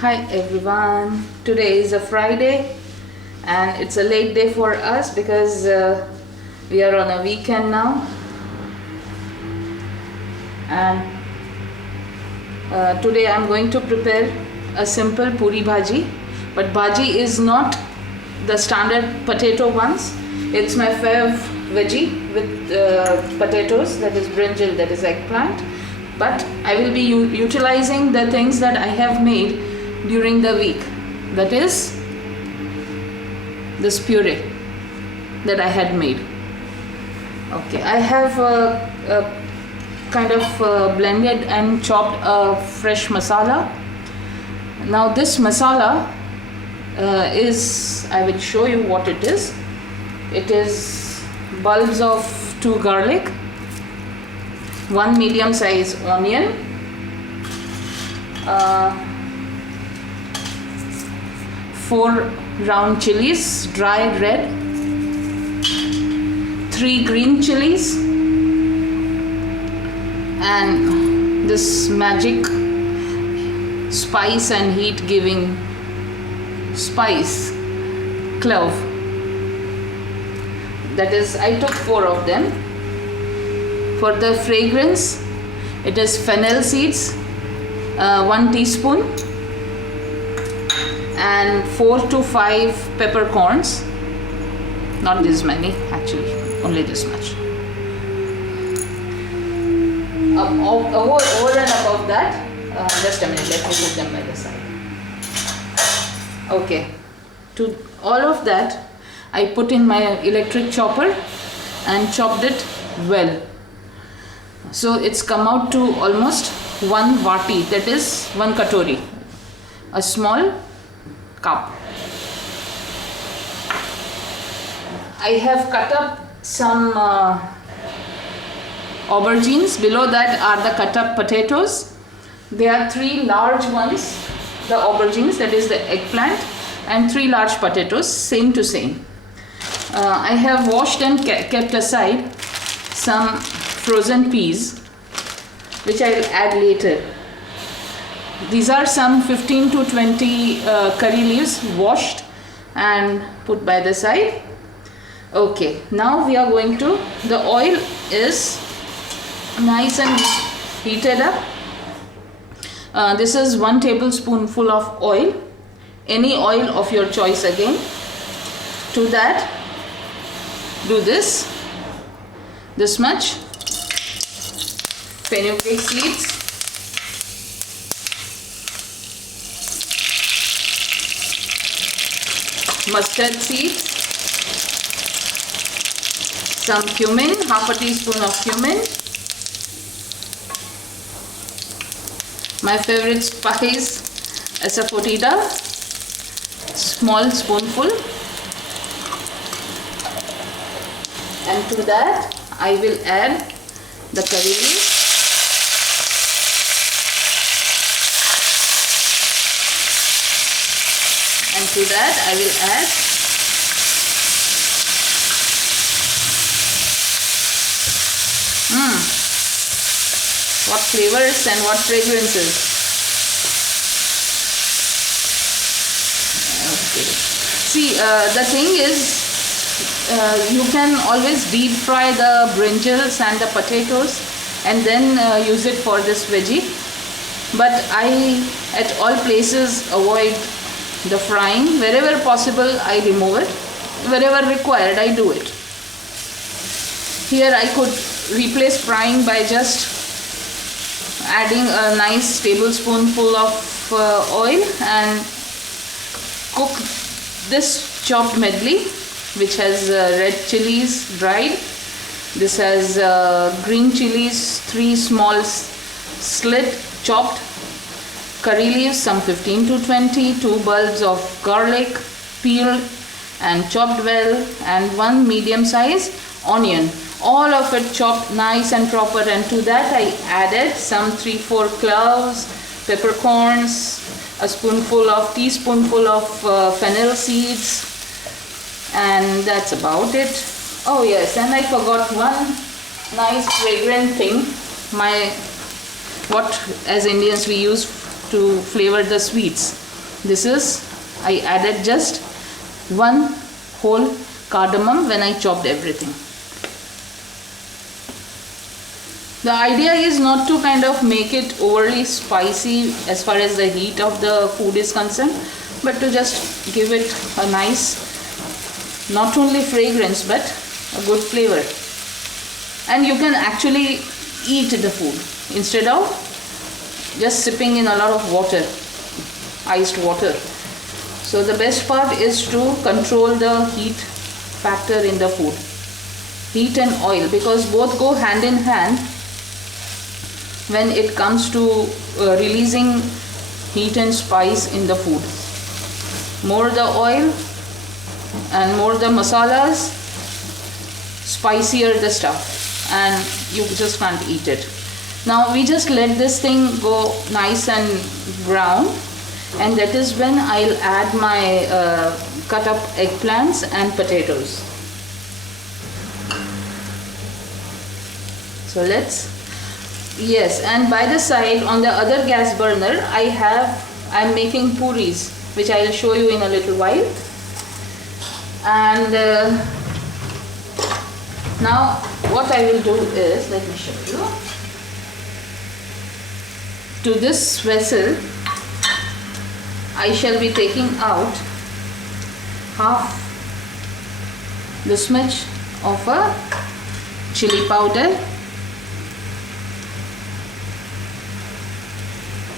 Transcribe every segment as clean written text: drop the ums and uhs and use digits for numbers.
Hi everyone, today is a Friday and it's a late day for us because we are on a weekend now, and today I'm going to prepare a simple puri bhaji, but bhaji is not the standard potato ones. It's my fav veggie with potatoes, that is brinjal, that is eggplant, but I will be utilizing the things that I have made during the week, that is this puree that I had made. Okay, I have a kind of blended and chopped fresh masala. Now this masala is, I will show you what it is. It is bulbs of 2 garlic, 1 medium size onion, 4 round chilies, dry red, 3 green chilies, and this magic spice and heat giving spice, clove. That is, I took 4 of them. For the fragrance, it is fennel seeds, 1 teaspoon, and 4 to 5 peppercorns. Not this many, actually, only this much. Over and above that, just a minute, let me put them by the side. Okay, to all of that, I put in my electric chopper and chopped it well. So it's come out to almost 1 vati, that is 1 katori, a small cup. I have cut up some aubergines. Below that are the cut up potatoes. There are 3 large ones, the aubergines, that is the eggplant, and 3 large potatoes, same to same. I have washed and kept aside some frozen peas, which I will add later. These are some 15 to 20 curry leaves washed and put by the side. Okay, now we are going to, the oil is nice and heated up. This is 1 tablespoonful of oil, any oil of your choice again. To that, do this much fenugreek seeds, mustard seeds, some cumin, half a teaspoon of cumin, my favorite spice, asafoetida, small spoonful, and to that I will add the curry leaves, and to that I will add what flavors and what fragrances. Okay. See, the thing is, you can always deep fry the brinjals and the potatoes and then use it for this veggie, but I at all places avoid the frying. Wherever possible I remove it, wherever required I do it. Here I could replace frying by just adding a nice tablespoonful of oil and cook this chopped medley, which has red chilies dried. This has green chilies, 3 small slit chopped, curry leaves, some 15 to 20, 2 bulbs of garlic peeled and chopped well, and 1 medium size onion. All of it chopped nice and proper, and to that I added some 3-4 cloves, peppercorns, a teaspoonful of fennel seeds, and that's about it. Oh yes, and I forgot one nice fragrant thing, what as Indians we use to flavor the sweets. this is, I added just one whole cardamom when I chopped everything. The idea is not to kind of make it overly spicy as far as the heat of the food is concerned, but to just give it a nice, not only fragrance but a good flavor. And you can actually eat the food instead of just sipping in a lot of water, iced water. So the best part is to control the heat factor in the food. Heat and oil, because both go hand in hand when it comes to releasing heat and spice in the food. More the oil and more the masalas, spicier the stuff, and you just can't eat it. Now we just let this thing go nice and brown, and that is when I'll add my cut up eggplants and potatoes. So yes, and by the side on the other gas burner I'm making puris, which I will show you in a little while. And now what I will do is, let me show you. To this vessel I shall be taking out half this much of a chili powder,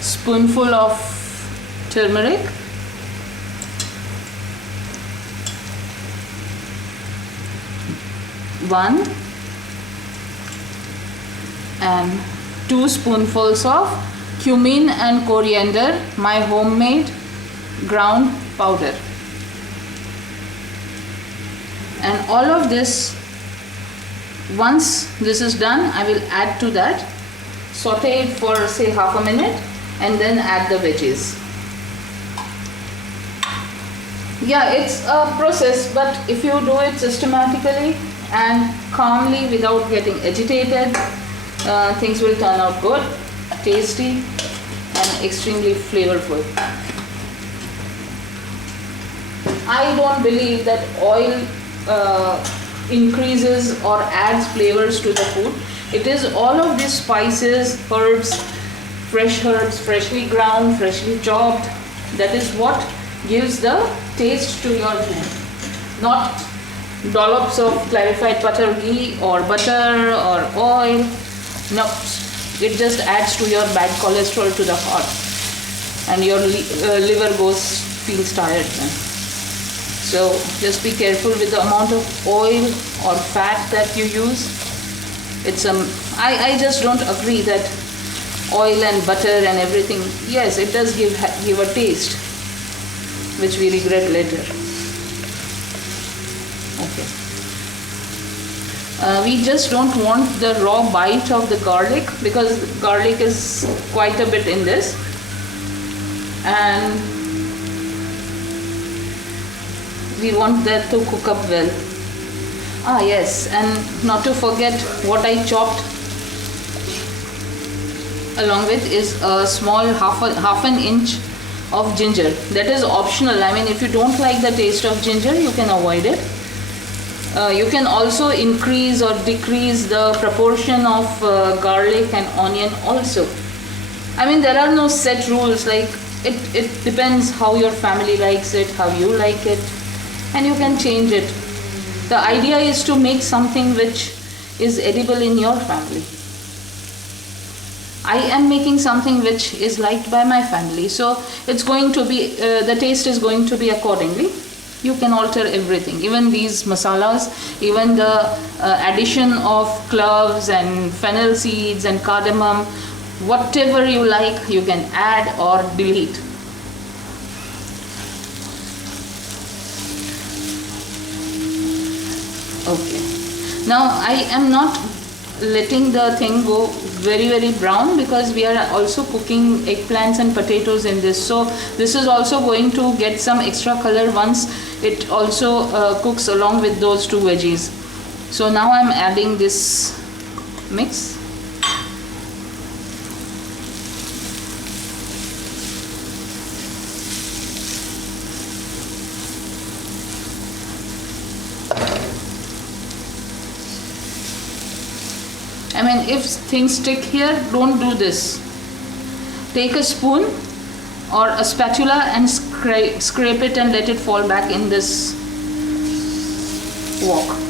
spoonful of turmeric, one and 2 spoonfuls of cumin and coriander, my homemade ground powder. And all of this, once this is done, I will add to that, saute it for say half a minute, and then add the veggies. Yeah, it's a process, but if you do it systematically and calmly without getting agitated, things will turn out good, tasty and extremely flavorful. I don't believe that oil increases or adds flavors to the food. It is all of these spices, herbs, freshly ground, freshly chopped, that is what gives the taste to your food. Not dollops of clarified butter ghee or butter or oil. No, it just adds to your bad cholesterol to the heart, and your liver feels tired then. So just be careful with the amount of oil or fat that you use. I just don't agree that oil and butter and everything, yes, it does give a taste which we regret later. Okay. We just don't want the raw bite of the garlic, because garlic is quite a bit in this, and we want that to cook up well. Yes, and not to forget what I chopped along with is a small half an inch of ginger. That is optional. I mean, if you don't like the taste of ginger, you can avoid it. You can also increase or decrease the proportion of garlic and onion also. I mean, there are no set rules, like it depends how your family likes it, how you like it, and you can change it. The idea is to make something which is edible in your family. I am making something which is liked by my family, so it's going to be, the taste is going to be accordingly. You can alter everything, even these masalas, even the addition of cloves and fennel seeds and cardamom, whatever you like, you can add or delete. Okay, now I am not letting the thing go very brown, because we are also cooking eggplants and potatoes in this, so this is also going to get some extra color once it also cooks along with those two veggies. So now I'm adding this mix. I mean, if things stick here, don't do this. Take a spoon or a spatula and scrape it and let it fall back in this wok.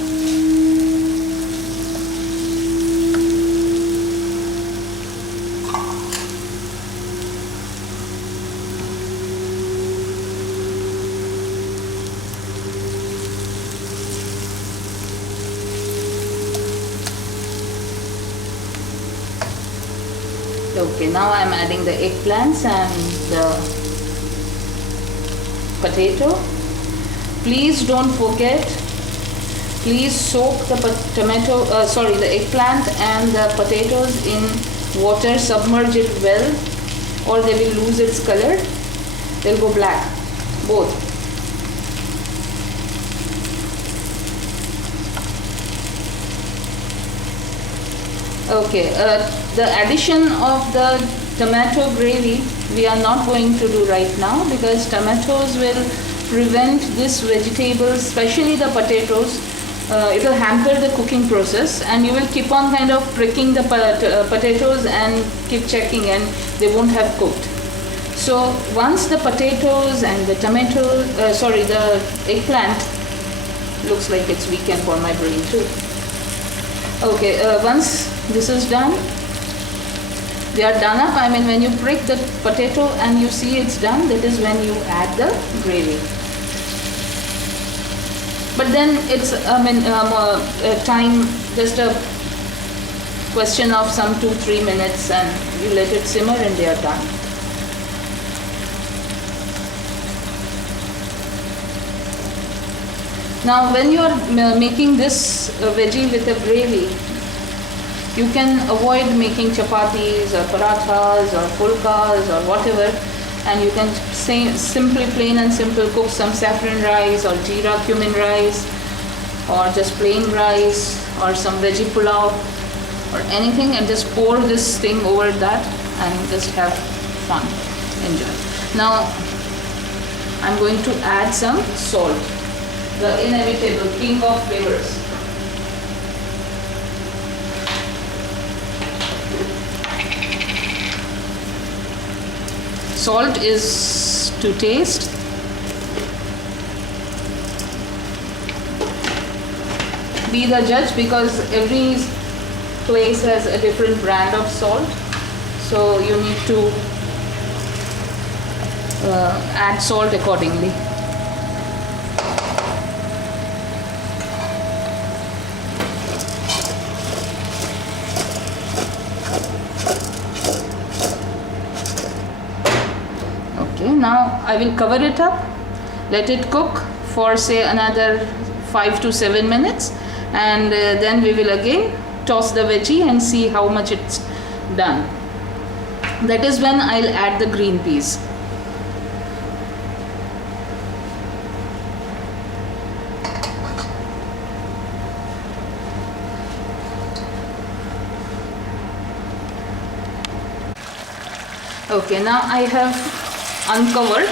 Okay, now I am adding the eggplants and the potato. Please don't forget, please soak the the eggplant and the potatoes in water, submerge it well, or they will lose its color. They'll go black, both. Okay, the addition of the tomato gravy we are not going to do right now, because tomatoes will prevent this vegetable, especially the potatoes. It will hamper the cooking process, and you will keep on kind of pricking the potatoes and keep checking, and they won't have cooked. So once the potatoes and the the eggplant, looks like it's weekend for my brain too. Okay, once this is done, they are done up. I mean, when you prick the potato and you see it's done, that is when you add the gravy. But then it's time, just a question of some 2-3 minutes, and you let it simmer and they are done. Now when you are making this veggie with a gravy, you can avoid making chapatis or parathas or pulkas or whatever, and you can simply plain and simple cook some saffron rice or jeera cumin rice, or just plain rice, or some veggie pulao or anything, and just pour this thing over that and just have fun, enjoy. Now I'm going to add some salt, the inevitable king of flavors. Salt is to taste. Be the judge, because every place has a different brand of salt, so you need to add salt accordingly. Now I will cover it up, let it cook for say another 5 to 7 minutes, and then we will again toss the veggie and see how much it's done. That is when I'll add the green peas. Okay, now I have uncovered,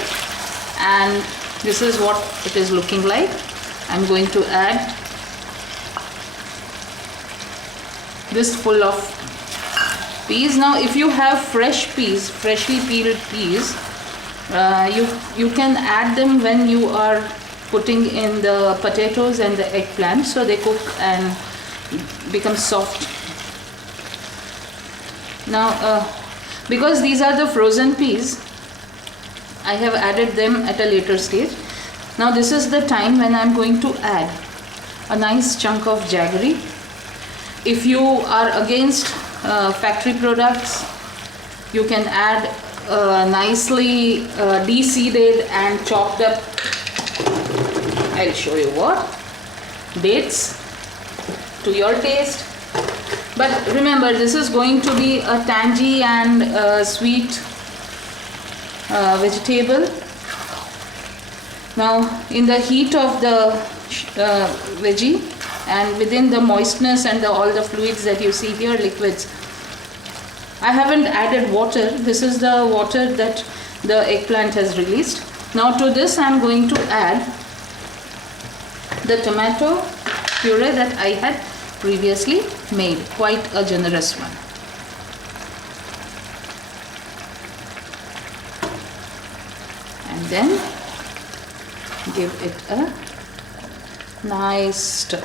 and this is what it is looking like. I'm going to add this full of peas. Now if you have fresh peas, freshly peeled peas, you can add them when you are putting in the potatoes and the eggplant, so they cook and become soft. Now because these are the frozen peas, I have added them at a later stage. Now this is the time when I'm going to add a nice chunk of jaggery. If you are against factory products, you can add nicely de-seeded and chopped up, I'll show you what, dates to your taste. But remember, this is going to be a tangy and sweet vegetable. Now in the heat of the veggie, and within the moistness and all the fluids that you see here, liquids, I haven't added water. This is the water that the eggplant has released. Now to this I am going to add the tomato puree that I had previously made, quite a generous one. And then give it a nice stir.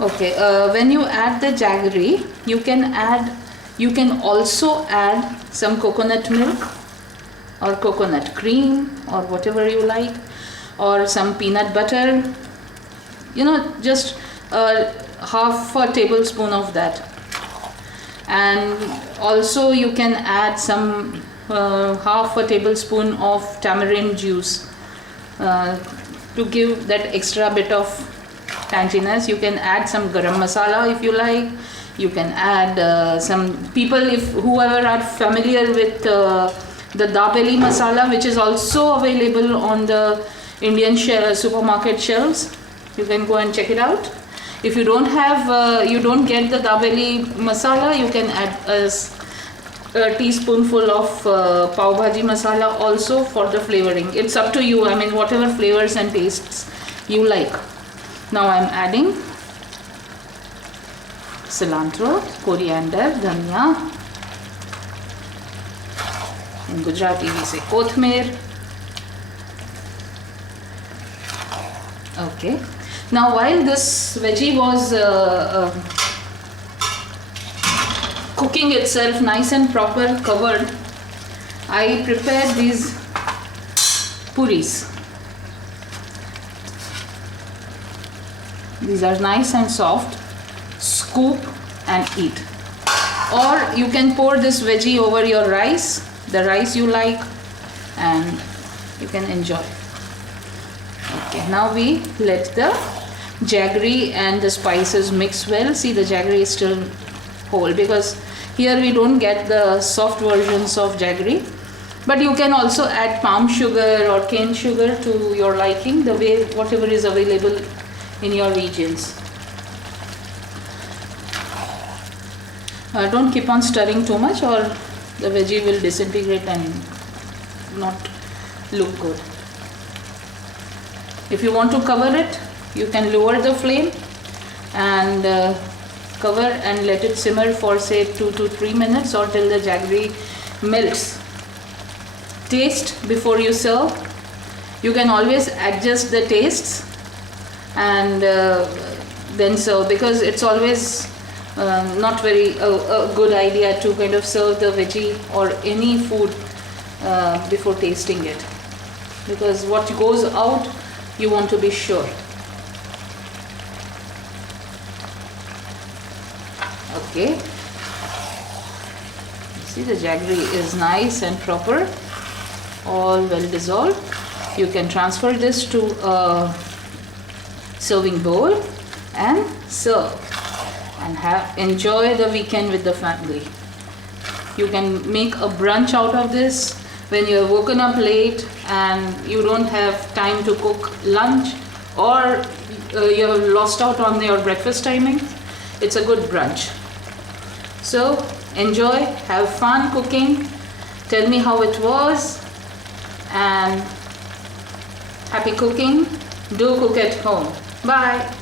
Okay, when you add the jaggery, you can also add some coconut milk or coconut cream or whatever you like, or some peanut butter, just half a tablespoon of that. And also you can add some half a tablespoon of tamarind juice to give that extra bit of tanginess. You can add some garam masala if you like. You can add some people, whoever are familiar with the dabeli masala, which is also available on the Indian supermarket shelves. You can go and check it out. If you don't get the dabeli masala, you can add a teaspoonful of pav bhaji masala also for the flavoring. It's up to you. I mean, whatever flavors and tastes you like. Now I'm adding cilantro, coriander, dhania. In Gujarati we say kothmir. Okay. Now while this veggie was cooking itself nice and proper, covered, I prepared these puris. These are nice and soft. Scoop and eat. Or you can pour this veggie over your rice, the rice you like, and you can enjoy. Okay, now we let the jaggery and the spices mix well. See, the jaggery is still whole because here we don't get the soft versions of jaggery. But you can also add palm sugar or cane sugar to your liking, the way whatever is available in your regions. Don't keep on stirring too much or the veggie will disintegrate and not look good. If you want to cover it, you can lower the flame and cover and let it simmer for say 2 to 3 minutes or till the jaggery melts. Taste before you serve. You can always adjust the tastes and then serve, because it's always not very a good idea to kind of serve the veggie or any food before tasting it, because what goes out you want to be sure. Okay, see, the jaggery is nice and proper, all well dissolved. You can transfer this to a serving bowl and serve and enjoy the weekend with the family. You can make a brunch out of this when you have woken up late and you don't have time to cook lunch, or you have lost out on your breakfast timing. It's a good brunch. So enjoy, have fun cooking, tell me how it was, and happy cooking. Do cook at home. Bye.